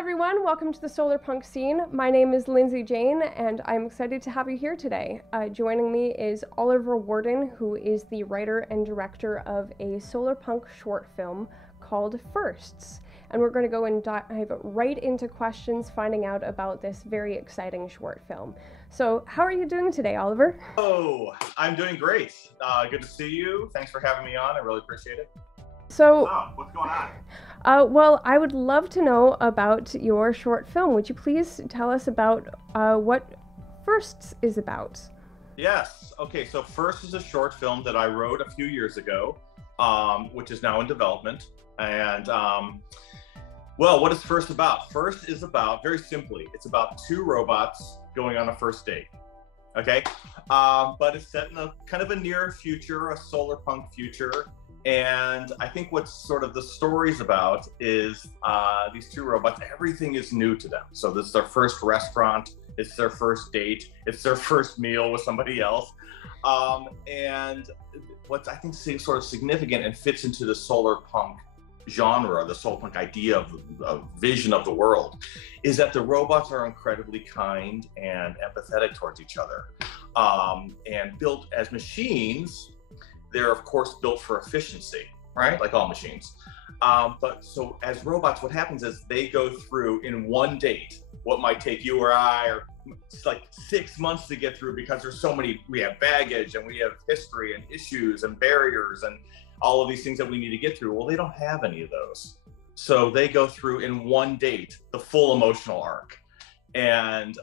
everyone, welcome to the Solarpunk scene. My name is Lindsay Jane and I'm excited to have you here today. Joining me is Oliver Warden, who is the writer and director of a Solarpunk short film called Firsts. And we're going to go and dive right into questions, finding out about this very exciting short film. So how are you doing today, Oliver? Oh, I'm doing great. Good to see you. Thanks for having me on. I really appreciate it. So, what's going on? Well, I would love to know about your short film. Would you please tell us about what Firsts is about? Yes. Okay, so First is a short film that I wrote a few years ago, which is now in development. And, well, what is First about? First is about, very simply, it's about two robots going on a first date. Okay? But it's set in a kind of a near future, a solarpunk future. And I think what sort of the story's about is these two robots, everything is new to them. So this is their first restaurant, it's their first date, it's their first meal with somebody else. And what's I think sort of significant and fits into the solarpunk genre, the solarpunk idea of vision of the world, is that the robots are incredibly kind and empathetic towards each other. And built as machines, they're of course built for efficiency, right? Like all machines. But so as robots, what happens is they go through in one date what might take you or I, or it's like 6 months to get through, because there's so many, we have baggage and we have history and issues and barriers and all of these things that we need to get through. Well, they don't have any of those. So they go through in one date the full emotional arc. And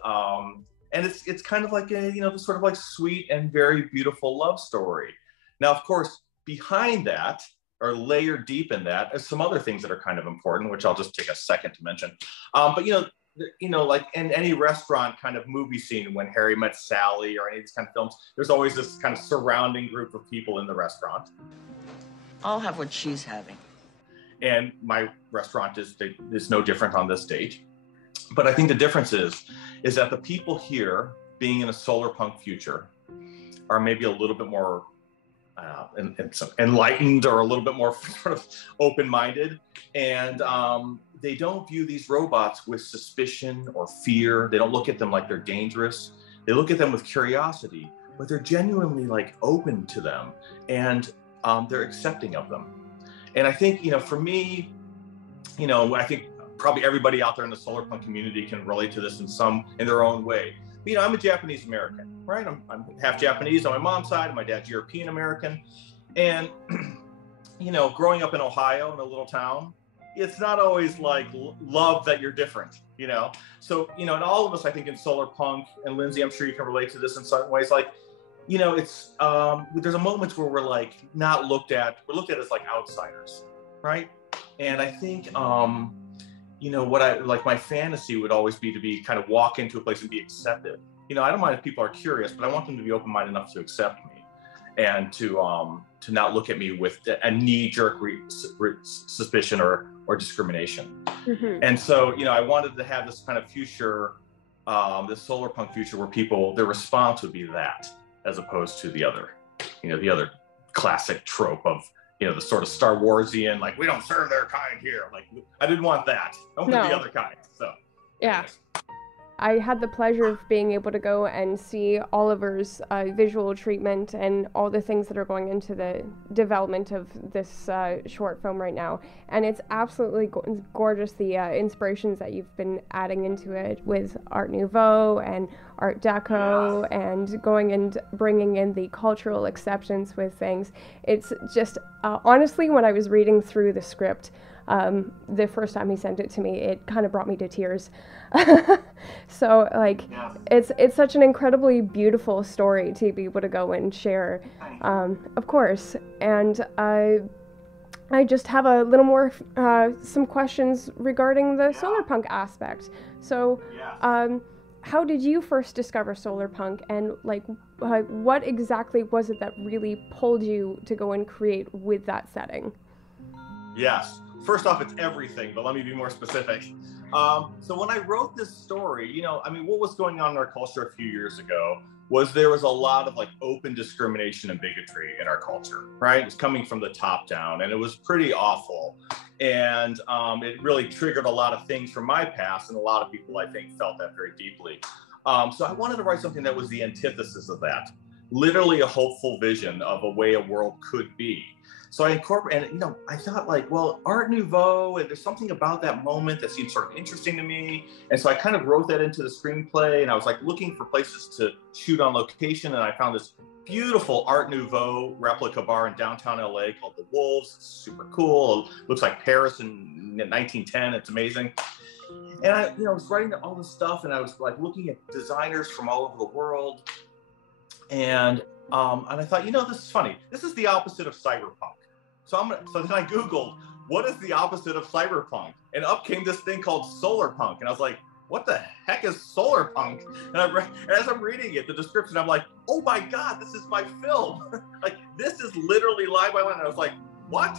it's kind of like a, the sort of like sweet and very beautiful love story. Now, of course, behind that, or layered deep in that, is some other things that are kind of important, which I'll just take a second to mention. But like in any restaurant kind of movie scene, when Harry Met Sally or any of these kind of films, there's always this kind of surrounding group of people in the restaurant. I'll have what she's having. And my restaurant is no different on this date. But I think the difference is that the people here, being in a solarpunk future, are maybe a little bit more enlightened, or a little bit more sort of open-minded, and they don't view these robots with suspicion or fear. They don't look at them like they're dangerous. They look at them with curiosity, but they're genuinely like open to them, and they're accepting of them. And I think, for me, I think probably everybody out there in the solarpunk community can relate to this in their own way. I'm a Japanese American, right? I'm half Japanese on my mom's side, and my dad's European American. And, growing up in Ohio, in a little town, it's not always like love that you're different, So, and all of us, I think, in solarpunk, and Lindsay, I'm sure you can relate to this in certain ways, like, it's, there's a moments where we're like we're looked at as like outsiders, right? And I think, what I like, my fantasy would always be to be kind of walk into a place and be accepted. I don't mind if people are curious, but I want them to be open-minded enough to accept me, and to not look at me with a knee-jerk suspicion or discrimination. Mm-hmm. And so, I wanted to have this kind of future, this solarpunk future, where their response would be that, as opposed to the other classic trope of, the sort of Star Warsian, like, we don't serve their kind here. Like, I didn't want that. I wanted the other kind. So, yeah. I had the pleasure of being able to go and see Oliver's visual treatment and all the things that are going into the development of this short film right now. And it's absolutely gorgeous, the inspirations that you've been adding into it with Art Nouveau and Art Deco, and going and bringing in the cultural acceptance with things. It's just, honestly, when I was reading through the script, the first time he sent it to me, it kind of brought me to tears. So, like, it's such an incredibly beautiful story to be able to go and share, of course. And I just have a little more, some questions regarding the solarpunk aspect. So, how did you first discover solarpunk, and like what exactly was it that really pulled you to go and create with that setting? Yes. First off, it's everything, but let me be more specific. So when I wrote this story, what was going on in our culture a few years ago was there was a lot of like open discrimination and bigotry in our culture, right? It's coming from the top down, and it was pretty awful. And it really triggered a lot of things from my past, and a lot of people, I think, felt that very deeply. So I wanted to write something that was the antithesis of that, literally a hopeful vision of a way a world could be. So I incorporated, and I thought like, well, Art Nouveau, and there's something about that moment that seemed sort of interesting to me. And so I kind of wrote that into the screenplay, and I was like looking for places to shoot on location. And I found this beautiful Art Nouveau replica bar in downtown LA called The Wolves. It's super cool. It looks like Paris in 1910. It's amazing. And I was writing all this stuff, and I was like looking at designers from all over the world. And I thought, this is funny. This is the opposite of cyberpunk. So then I Googled, what is the opposite of cyberpunk? And up came this thing called Solarpunk. And I was like, what the heck is Solarpunk? And as I'm reading it, the description, I'm like, oh my God, this is my film. Like, this is literally line by line. And I was like, what?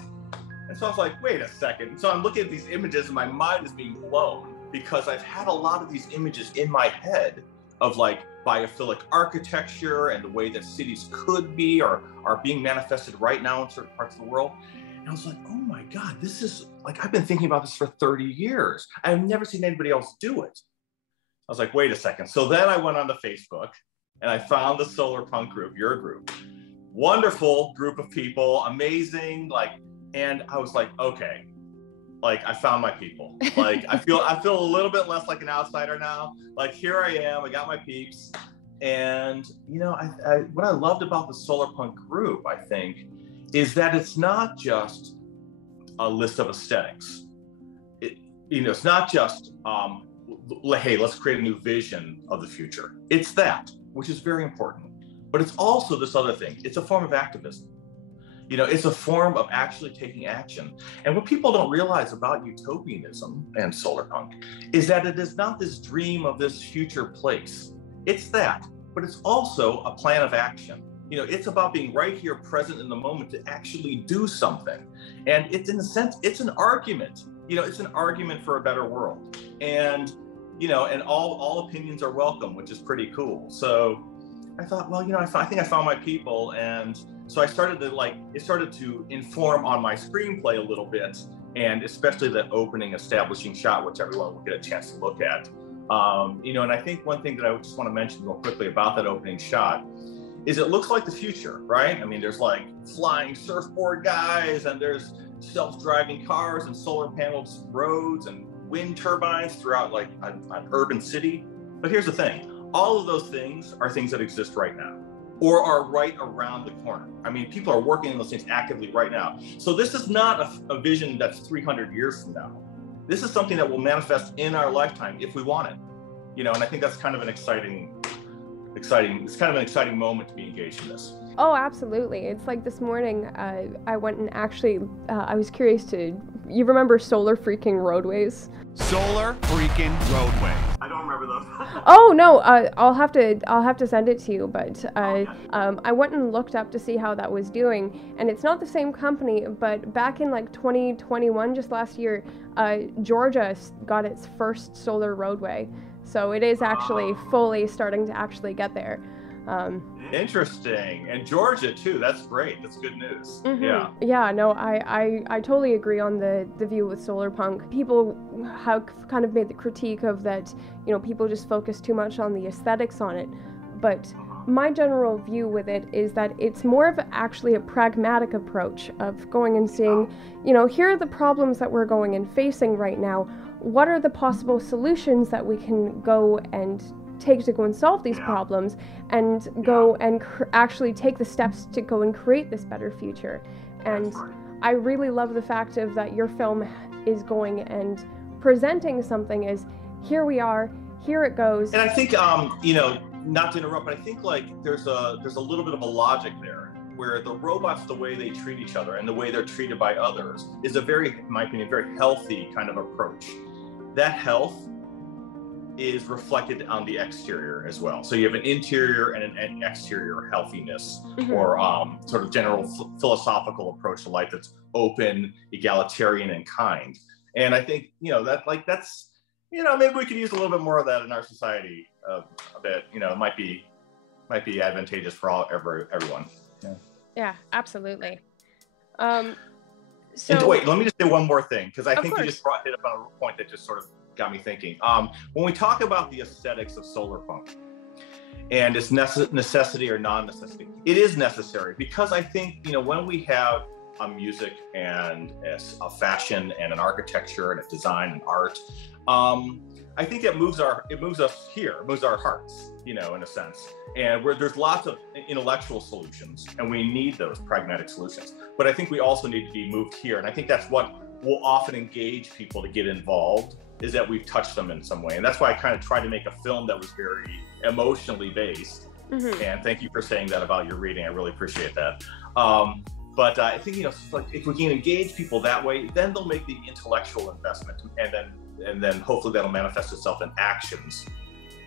And so I was like, wait a second. So I'm looking at these images, and my mind is being blown because I've had a lot of these images in my head of like biophilic architecture and the way that cities could be or are being manifested right now in certain parts of the world. And I was like, oh my God, this is like, I've been thinking about this for 30 years. I've never seen anybody else do it. I was like, wait a second. So then I went on to Facebook, and I found the Solarpunk group, your group. Wonderful group of people, amazing. And I was like, okay, like I found my people. Like I feel a little bit less like an outsider now. Like here I am, I got my peeps. And what I loved about the Solarpunk group, I think, is that it's not just a list of aesthetics. It's not just hey, let's create a new vision of the future. It's that, which is very important. But it's also this other thing. It's a form of activism. It's a form of actually taking action. And what people don't realize about utopianism and Solarpunk is that it is not this dream of this future place. It's that, but it's also a plan of action. It's about being right here, present in the moment to actually do something. And it's, in a sense, it's an argument. It's an argument for a better world. And, and all opinions are welcome, which is pretty cool. So I thought, well, I think I found my people. And so I started it started to inform on my screenplay a little bit, and especially the opening establishing shot, which everyone will get a chance to look at. And I think one thing that I just want to mention real quickly about that opening shot is it looks like the future, right? I mean, there's like flying surfboard guys, and there's self-driving cars and solar paneled roads and wind turbines throughout like an urban city. But here's the thing. All of those things are things that exist right now or are right around the corner. I mean, people are working on those things actively right now. So this is not a vision that's 300 years from now. This is something that will manifest in our lifetime if we want it. And I think that's kind of an exciting moment to be engaged in this. Oh, absolutely. It's like this morning, I went and actually, I was curious you remember Freakin Roadways? Freakin Roadways. I don't remember those. Oh no, I'll have to send it to you. But I went and looked up to see how that was doing, and it's not the same company. But back in like 2021, just last year, Georgia got its first solar roadway, so it is actually fully starting to actually get there. Interesting. And Georgia too. That's great. That's good news. Mm-hmm. Yeah. Yeah, no, I totally agree on the view with Solarpunk. People have kind of made the critique of that, people just focus too much on the aesthetics on it. But my general view with it is that it's more of actually a pragmatic approach of going and seeing, here are the problems that we're going and facing right now. What are the possible solutions that we can go and take to go and solve these problems, and go and actually take the steps to go and create this better future. And I really love the fact of that your film is going and presenting something as, here we are, here it goes. And I think, not to interrupt, but I think like there's a little bit of a logic there where the robots, the way they treat each other and the way they're treated by others is in my opinion, very healthy kind of approach. That health is reflected on the exterior as well. So you have an interior and an exterior healthiness, mm-hmm. or sort of general philosophical approach to life that's open, egalitarian, and kind. And I think, maybe we could use a little bit more of that in our society a bit. It might be be advantageous for everyone. Yeah. Yeah, absolutely. And So wait, let me just say one more thing, because I think course. you just hit up on a point that just sort of got me thinking. When we talk about the aesthetics of Solarpunk and its necessity or non-necessity, it is necessary, because I think, when we have a music and a fashion and an architecture and a design and art, I think it moves us here, it moves our hearts, in a sense. And where there's lots of intellectual solutions, and we need those pragmatic solutions. But I think we also need to be moved here. And I think that's what will often engage people to get involved, is that we've touched them in some way. And that's why I kind of tried to make a film that was very emotionally based. Mm-hmm. And thank you for saying that about your reading. I really appreciate that. But I think, if we can engage people that way, then they'll make the intellectual investment, and then hopefully that'll manifest itself in actions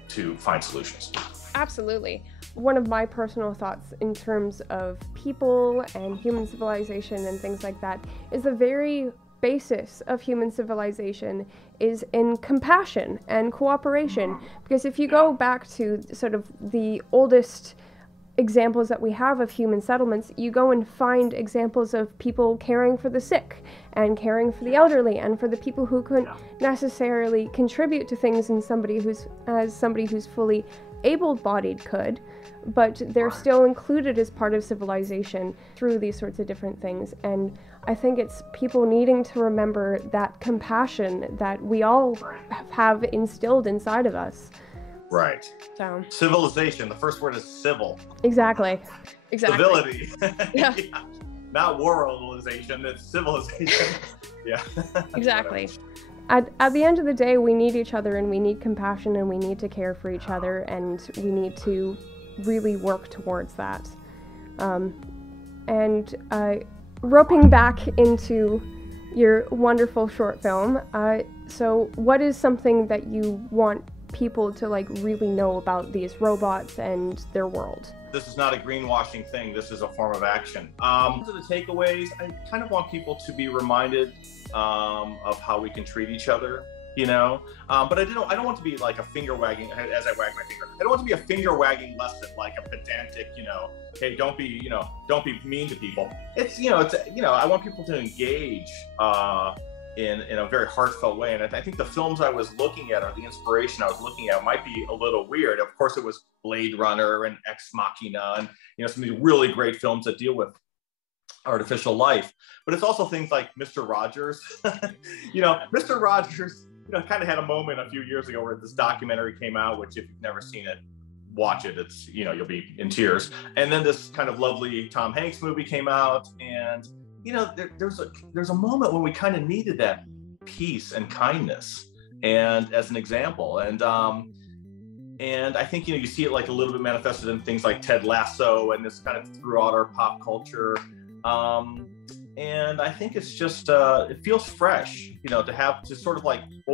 to find solutions. Absolutely. One of my personal thoughts in terms of people and human civilization and things like that is the very basis of human civilization is in compassion and cooperation. Because if you go back to sort of the oldest examples that we have of human settlements, you go and find examples of people caring for the sick and caring for the elderly and for the people who couldn't necessarily contribute to things in somebody who's fully able-bodied could, but they're still included as part of civilization through these sorts of different things. And I think it's people needing to remember that compassion that we all have instilled inside of us. Right. So civilization, the first word is civil. Exactly. Civility. Yeah. Yeah. Not worldization, it's civilization. Yeah. Exactly. At the end of the day, we need each other, and we need compassion, and we need to care for each other, and we need to really work towards that. Roping back into your wonderful short film, so what is something that you want people to really know about these robots and their world? This is not a greenwashing thing. This is a form of action. To the takeaways, I kind of want people to be reminded of how we can treat each other, but I don't want to be like a finger wagging as I wag my finger. I don't want to be a finger wagging lesson, like a pedantic, hey, don't be mean to people. I want people to engage in a very heartfelt way. And I think the films I was looking at, or the inspiration I was looking at, might be a little weird. Of course, it was Blade Runner and Ex Machina, and some of these really great films that deal with artificial life. But it's also things like Mr. Rogers. Mr. Rogers, kind of had a moment a few years ago where this documentary came out, which if you've never seen it, watch it. It's, you'll be in tears. And then this kind of lovely Tom Hanks movie came out, and there's a moment when we kind of needed that peace and kindness, and as an example, and I think you see it a little bit manifested in things like Ted Lasso, and this kind of throughout our pop culture, and I think it's just it feels fresh, to have to sort of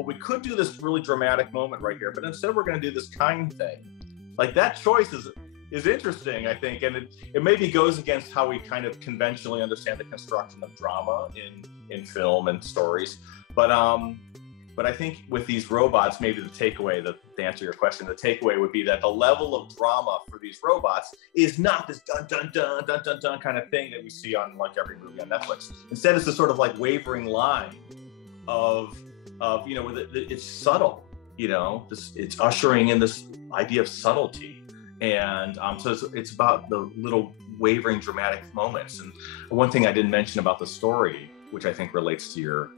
we could do this really dramatic moment right here, but instead we're going to do this kind thing. That choice is interesting, I think, and it maybe goes against how we kind of conventionally understand the construction of drama in film and stories. But I think with these robots, maybe the takeaway, to answer your question, the takeaway would be that the level of drama for these robots is not this dun dun dun dun dun dun kind of thing that we see on every movie on Netflix. Instead, it's this sort of wavering line of it's subtle, it's ushering in this idea of subtlety. And so it's about the little wavering dramatic moments. And one thing I didn't mention about the story, which I think relates to your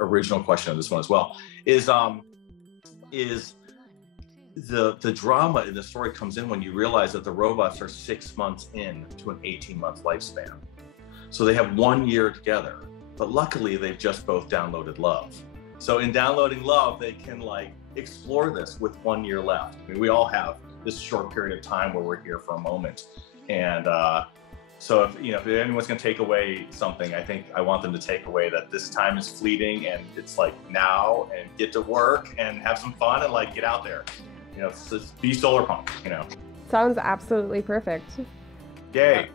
original question on this one as well, is the drama in the story comes in when you realize that the robots are 6 months in to an 18-month lifespan. So they have 1 year together, but luckily they've just both downloaded love. So in downloading love, they can explore this with 1 year left. I mean, we all have this short period of time where we're here for a moment. And so if anyone's going to take away something, I think I want them to take away that this time is fleeting, and it's now, and get to work and have some fun and get out there. Just be Solarpunk, Sounds absolutely perfect. Yay.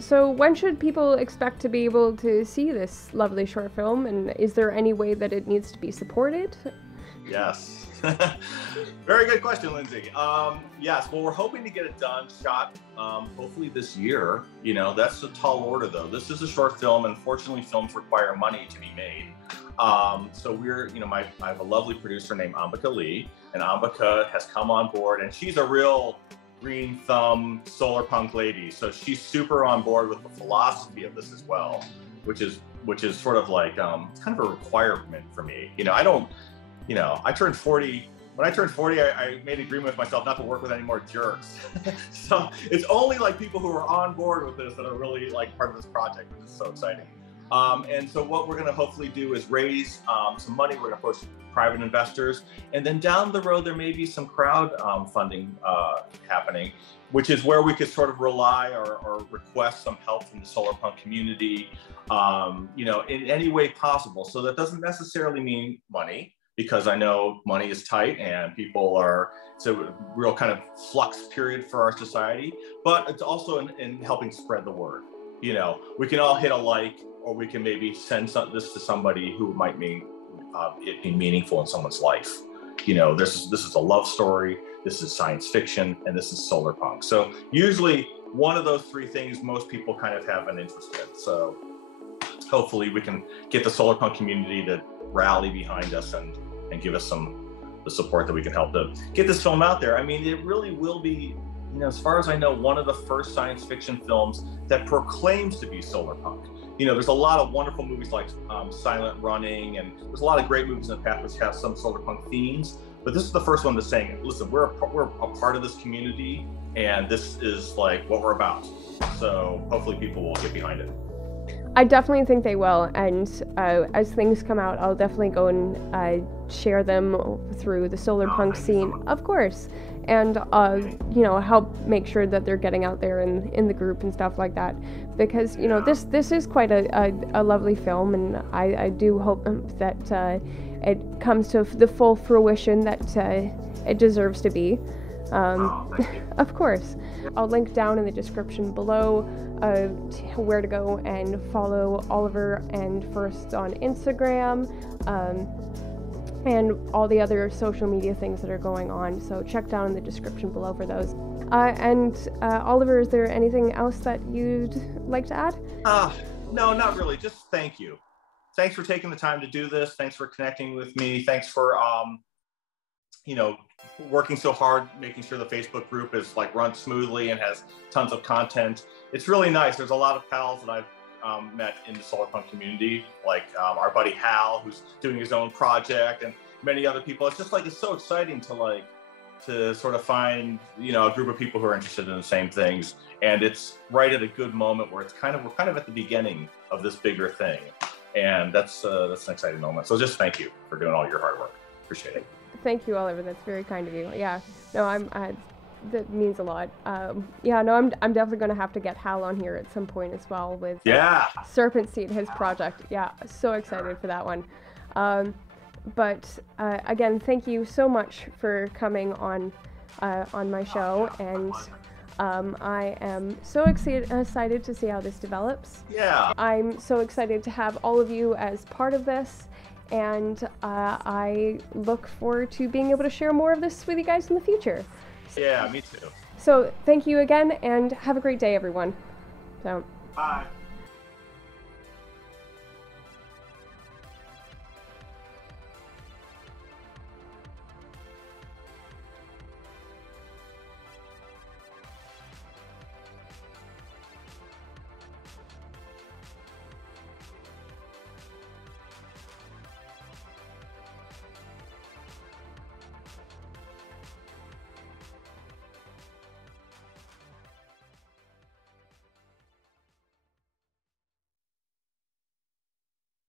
So when should people expect to be able to see this lovely short film, and is there any way that it needs to be supported? Yes. Very good question, Lindsay. Yes, well, we're hoping to get it done, shot, hopefully this year. You know, that's a tall order, though. This is a short film, and fortunately, films require money to be made. So we're, you know, I have a lovely producer named Ambika Lee, and Ambika has come on board, and she's a real green thumb Solarpunk lady. So she's super on board with the philosophy of this as well, which is sort of like it's kind of a requirement for me. You know, I don't. You know, I turned 40. When I turned 40, I made an agreement with myself not to work with any more jerks. So it's only like people who are on board with this that are really like part of this project, which is so exciting. And so what we're going to hopefully do is raise some money. We're going to approach private investors, and then down the road there may be some crowd funding happening, which is where we could sort of rely or request some help from the Solarpunk community, you know, in any way possible. So that doesn't necessarily mean money, because I know money is tight and people are, it's a real kind of flux period for our society, but it's also in helping spread the word. You know, we can all hit a like, or we can maybe send this to somebody who might mean it be meaningful in someone's life. You know, this is a love story, this is science fiction, and this is Solarpunk. So usually one of those three things most people kind of have an interest in. So hopefully we can get the Solarpunk community to rally behind us and give us the support that we can help to get this film out there. I mean, it really will be, you know, as far as I know, one of the first science fiction films that proclaims to be Solarpunk. You know, there's a lot of wonderful movies like Silent Running, and there's a lot of great movies in the past which have some Solarpunk themes, but this is the first one that's saying, listen, we're a part of this community, and this is like what we're about. So hopefully people will get behind it. I definitely think they will, and as things come out, I'll definitely go and share them through the Solarpunk scene, of course, and you know, help make sure that they're getting out there in the group and stuff like that, because you know, this is quite a lovely film, and I do hope that it comes to the full fruition that it deserves to be. Of course. I'll link down in the description below where to go and follow Oliver and First on Instagram, and all the other social media things that are going on. So check down in the description below for those. Oliver, is there anything else that you'd like to add? No, not really. Just thank you. Thanks for taking the time to do this. Thanks for connecting with me. Thanks for you know, working so hard, making sure the Facebook group is like run smoothly and has tons of content. It's really nice. There's a lot of pals that I've met in the Solarpunk community, like our buddy Hal, who's doing his own project, and many other people. It's just like, it's so exciting to sort of find, you know, a group of people who are interested in the same things. And it's right at a good moment where we're kind of at the beginning of this bigger thing. And that's an exciting moment. So just thank you for doing all your hard work. Appreciate it. Thank you, Oliver. That's very kind of you. Yeah, no, that means a lot. Yeah, no, I'm definitely going to have to get Hal on here at some point as well with Serpent Seed, his project. Yeah, so excited for that one. But again, thank you so much for coming on my show, and I am so excited to see how this develops. Yeah. I'm so excited to have all of you as part of this. And I look forward to being able to share more of this with you guys in the future. Yeah, me too. So thank you again, and have a great day, everyone. So. Bye.